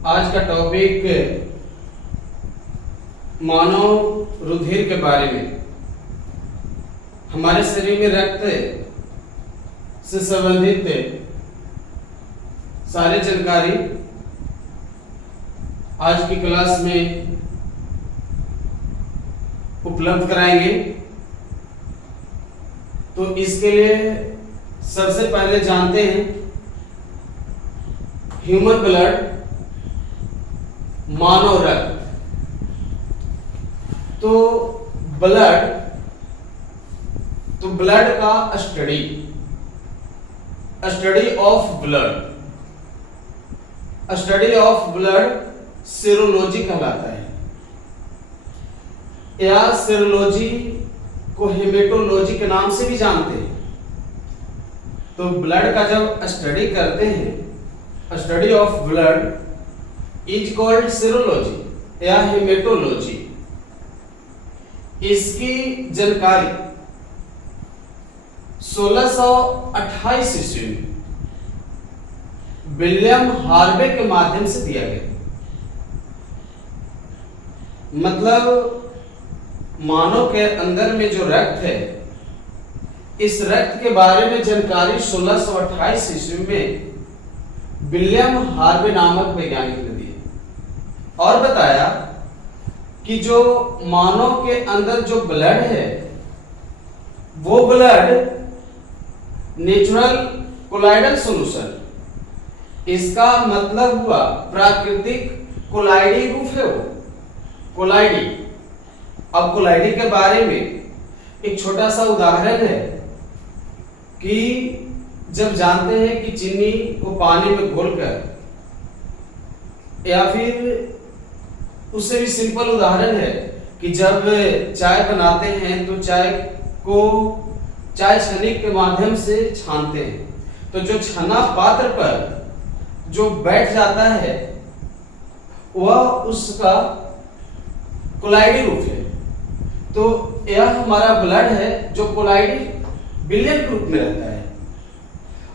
आज का टॉपिक मानव रुधिर के बारे में। हमारे शरीर में रक्त से संबंधित सारी जानकारी आज की क्लास में उपलब्ध कराएंगे। तो इसके लिए सबसे पहले जानते हैं ह्यूमन ब्लड, मानव रक्त। तो ब्लड का स्टडी ऑफ ब्लड सीरोलॉजी कहलाता है, या सीरोलॉजी को हेमेटोलॉजी के नाम से भी जानते हैं। तो ब्लड का जब स्टडी करते हैं, study of blood is called serology या हेमेटोलॉजी। इसकी जानकारी 1628 ईस्वी में विलियम हार्वे के माध्यम से दिया गया। मतलब मानव के अंदर में जो रक्त है, इस रक्त के बारे में जानकारी 1628 ईस्वी में विलियम हार्वे नामक वैज्ञानिक ने दी और बताया कि जो मानव के अंदर जो ब्लड है, वो ब्लड नेचुरल कोलाइडल सॉल्यूशन, इसका मतलब हुआ प्राकृतिक कोलाइडी रूप है वो कोलाइडी। अब कोलाइडी के बारे में एक छोटा सा उदाहरण है कि जब जानते हैं कि चीनी को पानी में घोलकर, या फिर उससे भी सिंपल उदाहरण है कि जब चाय बनाते हैं तो चाय छन्नी के माध्यम से छानते हैं, तो जो छना पात्र पर जो बैठ जाता है वह उसका कोलाइडी रूप है। तो यह हमारा ब्लड है जो कोलाइडी विलियम रूप में रहता है,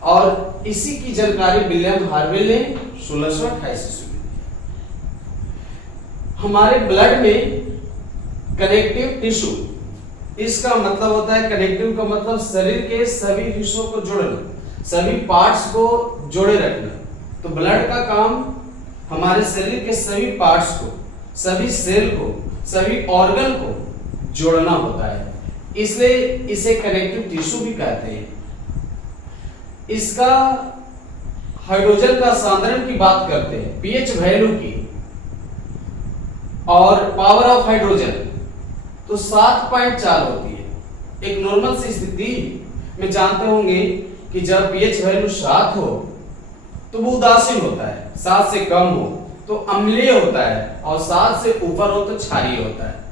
और इसी की जानकारी विलियम हार्वे ने 1628 ईस्वी में। हमारे ब्लड में कनेक्टिव टिश्यू, इसका मतलब होता है, कनेक्टिव का मतलब शरीर के सभी हिस्सों को जोड़ना, सभी पार्ट्स को जोड़े रखना। तो ब्लड का काम हमारे शरीर के सभी पार्ट्स को, सभी सेल को, सभी ऑर्गन को जोड़ना होता है, इसलिए इसे कनेक्टिव टिश्यू भी कहते हैं। इसका हाइड्रोजन का सांद्रण की बात करते हैं, पीएच वैल्यू की, और पावर ऑफ हाइड्रोजन तो 7.4 होती है। एक नॉर्मल सी स्थिति में जानते होंगे कि जब पीएच वैल्यू 7 हो तो वो उदासीन होता है, 7 से कम हो तो अम्लीय होता है, और 7 से ऊपर हो तो क्षारीय होता है।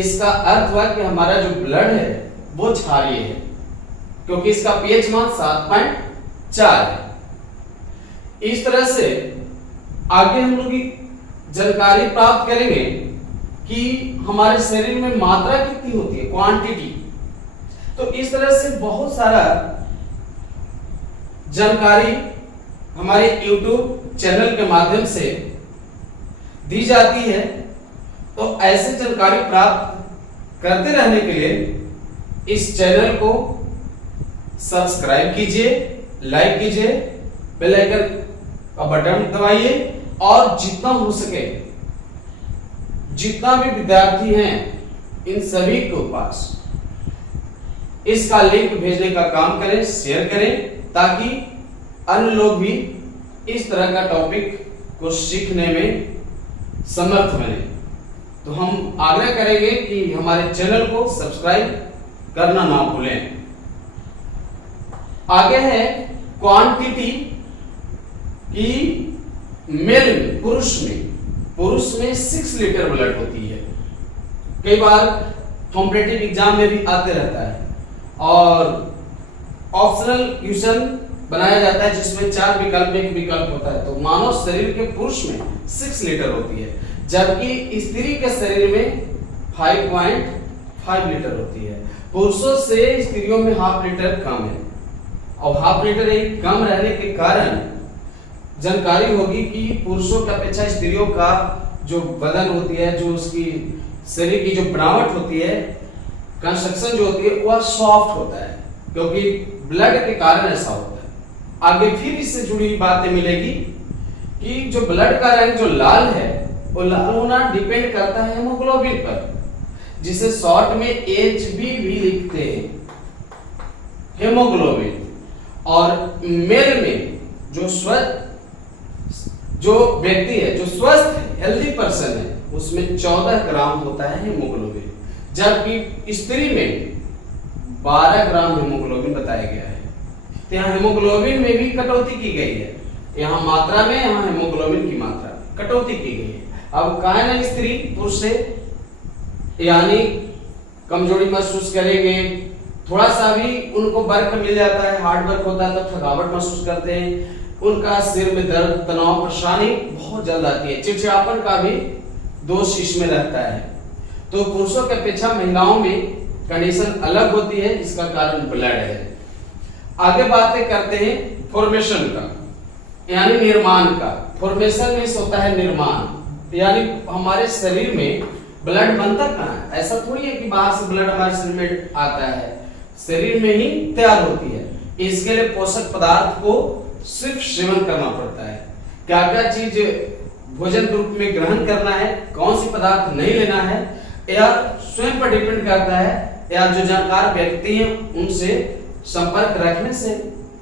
इसका अर्थ हुआ कि हमारा जो ब्लड है वो क्षारीय है, क्योंकि इसका पीएच मान 7.4 है। इस तरह से आगे हम लोग जानकारी प्राप्त करेंगे कि हमारे शरीर में मात्रा कितनी होती है, क्वांटिटी। तो इस तरह से बहुत सारा जानकारी हमारे YouTube चैनल के माध्यम से दी जाती है। तो ऐसे जानकारी प्राप्त करते रहने के लिए इस चैनल को सब्सक्राइब कीजिए, लाइक कीजिए, बेल आइकन का बटन दबाइए, और जितना हो सके, जितना भी विद्यार्थी हैं, इन सभी को पास इसका लिंक भेजने का काम करें, शेयर करें, ताकि अन्य लोग भी इस तरह का टॉपिक को सीखने में समर्थ बने। तो हम आग्रह करेंगे कि हमारे चैनल को सब्सक्राइब करना ना भूलें। आगे है क्वांटिटी की। मेल में, पुरुष में 6 लीटर ब्लड होती है। कई बार कॉम्पिटिटिव एग्जाम में भी आते रहता है, और ऑप्शनल क्वेश्चन बनाया जाता है जिसमें 4 विकल्प, एक विकल्प होता है। तो मानव शरीर के पुरुष में 6 लीटर होती है, जबकि स्त्री के शरीर में 5.5 लीटर होती है। पुरुषों से स्त्रियों में ½ लीटर कम है, और ½ लीटर कम रहने के कारण जानकारी होगी कि पुरुषों की अपेक्षा स्त्रियों का जो बदन होती है, जो उसकी शरीर की जो बनावट होती है, कंस्ट्रक्शन जो होती है, वह सॉफ्ट होता है, क्योंकि ब्लड के कारण ऐसा होता है। आगे फिर इससे जुड़ी हुई बातें मिलेगी कि जो ब्लड का रंग जो लाल है, वो लाल होना डिपेंड करता है हेमोग्लोबिन पर, जिसे शॉर्ट में HB भी लिखते हैं, हेमोग्लोबिन। और मेल में जो व्यक्ति है, जो स्वस्थ है, हेल्दी पर्सन है, उसमें 14 ग्राम होता है हेमोग्लोबिन, जबकि स्त्री में 12 ग्राम हेमोग्लोबिन बताया गया है। तो यहाँ हेमोग्लोबिन में भी कटौती की गई है, यहाँ मात्रा में, यहाँ हेमोग्लोबिन की मात्रा में कटौती की गई है। अब कहा ना, स्त्री पुरुष से यानी कमजोरी महसूस करेंगे, थोड़ा सा भी उनको वर्क मिल जाता है, हार्ड वर्क होता है तो थकावट महसूस करते हैं, उनका सिर में दर्द, तनाव, परेशानी बहुत जल्द आती है, चिड़चिड़ापन का भी दोष इसमें रहता है। तो पुरुषों की अपेक्षा महिलाओं में कंडीशन अलग होती है, इसका कारण ब्लड है। आगे बातें करते हैं फॉर्मेशन का, यानी निर्माण का। फॉर्मेशन मींस होता है निर्माण, यानी हमारे शरीर में ब्लड बनता कहाँ है? ऐसा थोड़ी है कि बाहर से ब्लड हमारे शरीर में आता है, शरीर में ही तैयार होती है। इसके लिए पोषक पदार्थ को सिर्फ सेवन करना पड़ता है। क्या क्या चीज भोजन के रूप में ग्रहण करना है, कौन सी पदार्थ नहीं लेना है, या स्वयं पर डिपेंड करता है, या जो जानकार व्यक्ति हैं उनसे संपर्क रखने से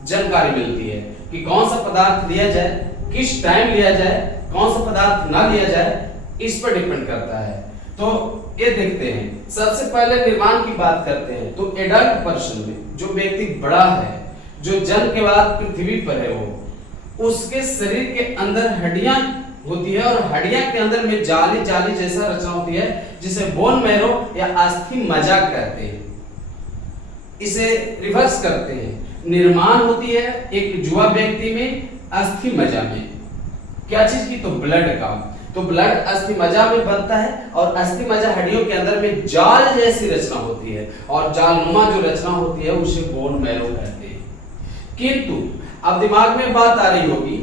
जानकारी मिलती है कि कौन सा पदार्थ लिया जाए, किस टाइम लिया जाए, कौन सा पदार्थ ना लिया जाए, इस पर डिपेंड करता है। तो ये देखते हैं, सबसे पहले निर्माण की बात करते हैं। तो एडल्ट पर्सन में जो व्यक्ति बड़ा है, जो जन्म के बाद पृथ्वी पर है, वो उसके शरीर के अंदर हड्डियां होती है, और हड्डियां के अंदर में जाली जाली जैसा रचना होती है, जिसे बोन मैरो या अस्थि मज्जा कहते हैं। इसे रिवर्स करते हैं, निर्माण होती है एक युवा व्यक्ति में अस्थि मज्जा में। क्या चीज की? तो ब्लड का। तो ब्लड अस्थि मज्जा में बनता है, और अस्थि मज्जा हड्डियों के अंदर में जाल जैसी रचना होती है, और जालनुमा जो रचना होती है उसे बोन मैरो कहते हैं। किंतु अब दिमाग में बात आ रही होगी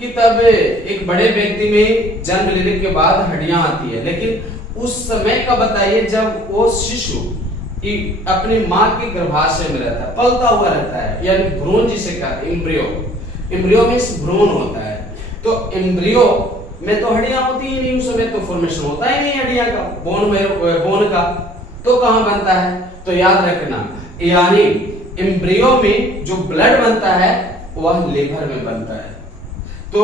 कि तब एक बड़े व्यक्ति में जन्म लेने के बाद हड्डियां आती है, लेकिन उस समय का बताइए जब वो शिशु अपनी माँ के गर्भाशय में रहता है, पलता हुआ रहता है, यानी भ्रूण जिसे कहते हैं, एम्ब्रियो। एम्ब्रियो में भ्रूण होता है। तो एम्ब्रियो में तो हड्डियां होती ही नहीं, उस समय तो फॉर्मेशन होता ही नहीं हड्डियां का, बोन का। तो कहां बनता है? तो याद रखना, यानी एम्ब्रियो में जो ब्लड बनता है वह लीवर में बनता है। तो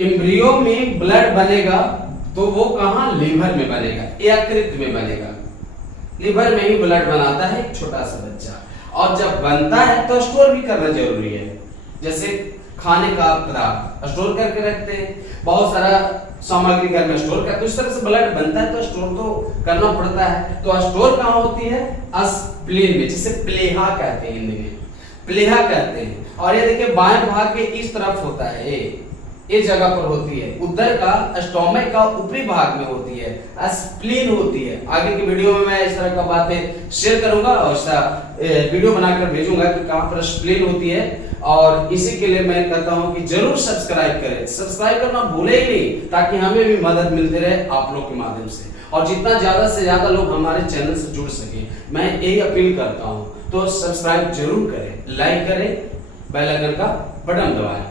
एम्ब्रियो में ब्लड बनेगा तो वो कहां? लीवर में बनेगा, यकृत में बनेगा। लीवर में ही ब्लड बनाता है एक छोटा सा बच्चा, और जब बनता है तो स्टोर भी करना जरूरी है। जैसे खाने का पदार्थ स्टोर करके रखते हैं, बहुत सारा सामग्री घर में स्टोर करते हैं, उस तरह से ब्लड बनता है तो स्टोर तो करना पड़ता है। तो स्टोर कहाँ होती है? स्प्लीन में, जिसे प्लेहा कहते हैं, हिंदी में प्लेहा कहते हैं। और ये देखिए बाएं भाग के इस तरफ होता है, ये जगह पर होती है। उदर का स्टोमक का ऊपरी भाग में होती है, स्प्लीन होती है। आगे की वीडियो में मैं इस तरह का बातें शेयर करूंगा, और वीडियो बनाकर भेजूंगा कि कहां पर स्प्लीन होती है। और इसी के लिए मैं कहता हूं कि जरूर सब्सक्राइब करें, सब्सक्राइब करना भूले ही नहीं, ताकि हमें भी मदद मिलती रहे आप लोग के माध्यम से, और जितना ज्यादा से ज्यादा लोग हमारे चैनल से जुड़ सके, मैं यही अपील करता हूं। तो सब्सक्राइब जरूर करें, लाइक करें, बेल आइकन का बटन दबाएं।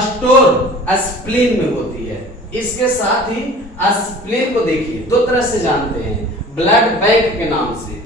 स्टोर स्प्लीन में होती है। इसके साथ ही स्प्लीन को देखिए दो तरह से जानते हैं, ब्लड बैंक के नाम से,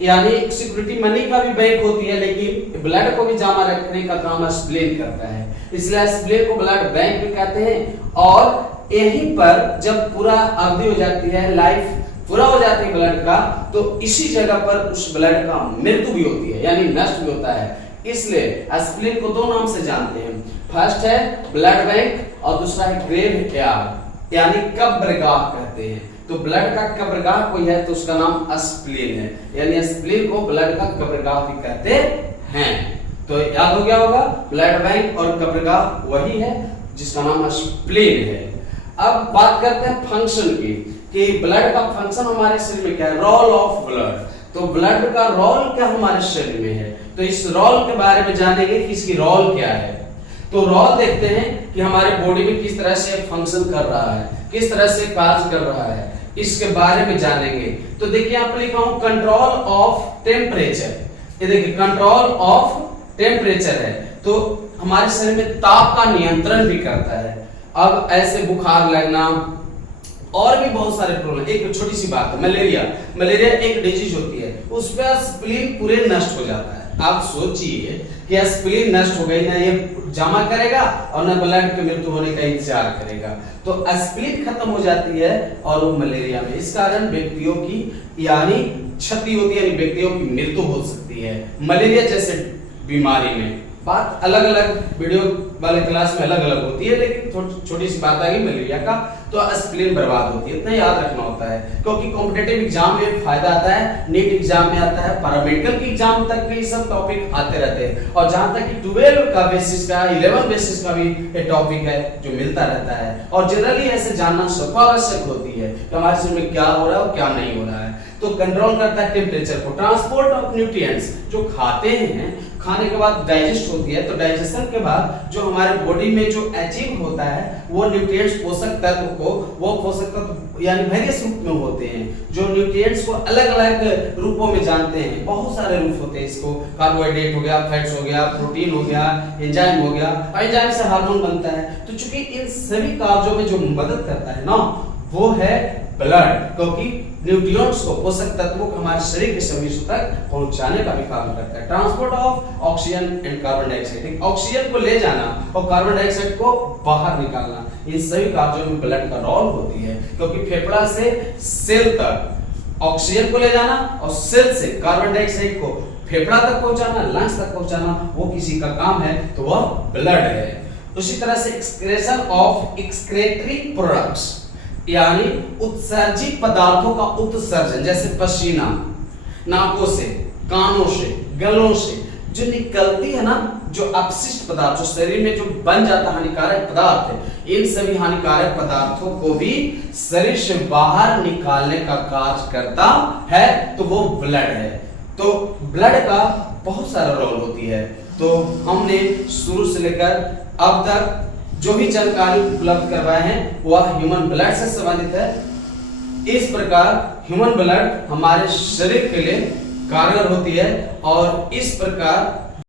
यानी सिक्योरिटी मनी का भी बैंक होती है, लेकिन ब्लड को भी जमा रखने का काम स्प्लीन करता है, इसलिए स्प्लीन को ब्लड बैंक भी कहते हैं। और यहीं पर जब पूरा अवधि हो जाती है, लाइफ पूरा हो जाती है ब्लड का, तो इसी जगह पर उस ब्लड का मृत्यु भी होती है, यानी नष्ट भी होता है। इसलिए स्प्लीन को दो नाम से जानते हैं, फर्स्ट है ब्लड बैंक और दूसरा है ग्रेव यार्ड, यानी कब्रगाह कहते हैं। तो ब्लड का कब्रगाह कोई है तो उसका नाम स्प्लीन है, यानी स्प्लीन को ब्लड का कब्रगाह भी कहते हैं। तो याद हो गया होगा, ब्लड बैंक और कब्रगाह वही है जिसका नाम स्प्लीन है। अब बात करते हैं फंक्शन की, कि ब्लड का फंक्शन हमारे शरीर में क्या है, रोल ऑफ ब्लड। तो ब्लड का रोल क्या हमारे शरीर में है, तो इस रोल के बारे में जानेंगे कि इसकी रोल क्या है। तो रॉल देखते हैं कि हमारे बॉडी में किस तरह से फंक्शन कर रहा है, किस तरह से कार्य कर रहा है, इसके बारे में जानेंगे। तो देखिए यहाँ पे लिखा हूं कंट्रोल ऑफ टेम्परेचर। ये देखिए कंट्रोल ऑफ टेम्परेचर है, तो हमारे शरीर में ताप का नियंत्रण भी करता है। अब ऐसे बुखार लगना और भी बहुत सारे प्रॉब्लम, एक छोटी सी बात है, मलेरिया एक डिजीज होती है, उस पर स्प्लीन पूरे नष्ट हो जाता है। आप सोचिए कि स्प्लीन नष्ट हो गई ना, ये जमा करेगा और ना ब्लड की मृत्यु होने का इंतजार करेगा, तो स्प्लीन खत्म हो जाती है और वो मलेरिया में इस कारण व्यक्तियों की यानी क्षति होती है, यानी व्यक्तियों की मृत्यु हो सकती है मलेरिया जैसे बीमारी में। बात अलग अलग वीडियो वाले क्लास में अलग अलग होती है, लेकिन छोटी सी बात आ गई मलेरिया का, तो स्प्लीन बर्बाद होती है, इतना याद रखना होता है। क्योंकि कॉम्पिटिटिव एग्जाम में फायदा आता है, नीट एग्जाम में आता है, पैरामेडिकल के एग्जाम तक के सब टॉपिक आते रहते हैं, और जहां तक कि 12 का बेसिस का 11 बेसिस का भी एक टॉपिक है जो मिलता रहता है, और जनरली ऐसे जानना सबको आवश्यक होती है कि हमारे शरीर में क्या हो रहा है और क्या नहीं हो रहा है। तो कंट्रोल करता है टेम्परेचर को। ट्रांसपोर्ट ऑफ न्यूट्रिएंट्स, जो खाते हैं, खाने के बाद डाइजेस्ट होती है, तो डाइजेशन के बाद जो हमारे बॉडी में जो अचीव होता है वो न्यूट्रिएंट्स पोषक तत्व को, वो पोषक तत्व यानी वेरियस रूप में होते हैं, जो न्यूट्रिएंट्स को अलग अलग रूपों में जानते हैं। बहुत सारे रूप होते हैं इसको, कार्बोहाइड्रेट हो गया, फैट्स हो गया, प्रोटीन हो गया, एंजाइम हो गया, एंजाइम से हार्मोन बनता है। तो चूंकि इन सभी कार्यों में जो मदद करता है ना, वो है ब्लड, क्योंकि न्यूट्रिएंट्स को, पोषक तत्वों को हमारे शरीर के सभी हिस्सों तक पहुंचाने का भी काम करता है। Transport of oxygen and carbon dioxide, oxygen को ले जाना और कार्बन डाइऑक्साइड को बाहर निकालना, इन सभी कार्यों में ब्लड का रोल होती है। क्योंकि फेफड़ा से सेल तक ऑक्सीजन को ले जाना और सेल से कार्बन डाइऑक्साइड को फेफड़ा तक पहुंचाना, लंग्स तक पहुंचाना, वो किसी का काम है तो वह ब्लड है। उसी तरह से एक्सक्रेशन ऑफ एक्सक्रेटरी प्रोडक्ट्स, यानी उत्सर्जित पदार्थों का उत्सर्जन, जैसे पसीना नाकों से, कानों से, गलों से जो निकलती है ना, जो अपशिष्ट पदार्थ जो शरीर में जो बन जाता हानिकारक पदार्थ है, इन सभी हानिकारक पदार्थों को भी शरीर से बाहर निकालने का कार्य करता है, तो वो ब्लड है। तो ब्लड का बहुत सारा रोल होती है। तो हमने शुरू से लेकर अब तक जो भी जानकारी उपलब्ध करवाए हैं वह ह्यूमन ब्लड से संबंधित है। इस प्रकार ह्यूमन ब्लड हमारे शरीर के लिए कारगर होती है, और इस प्रकार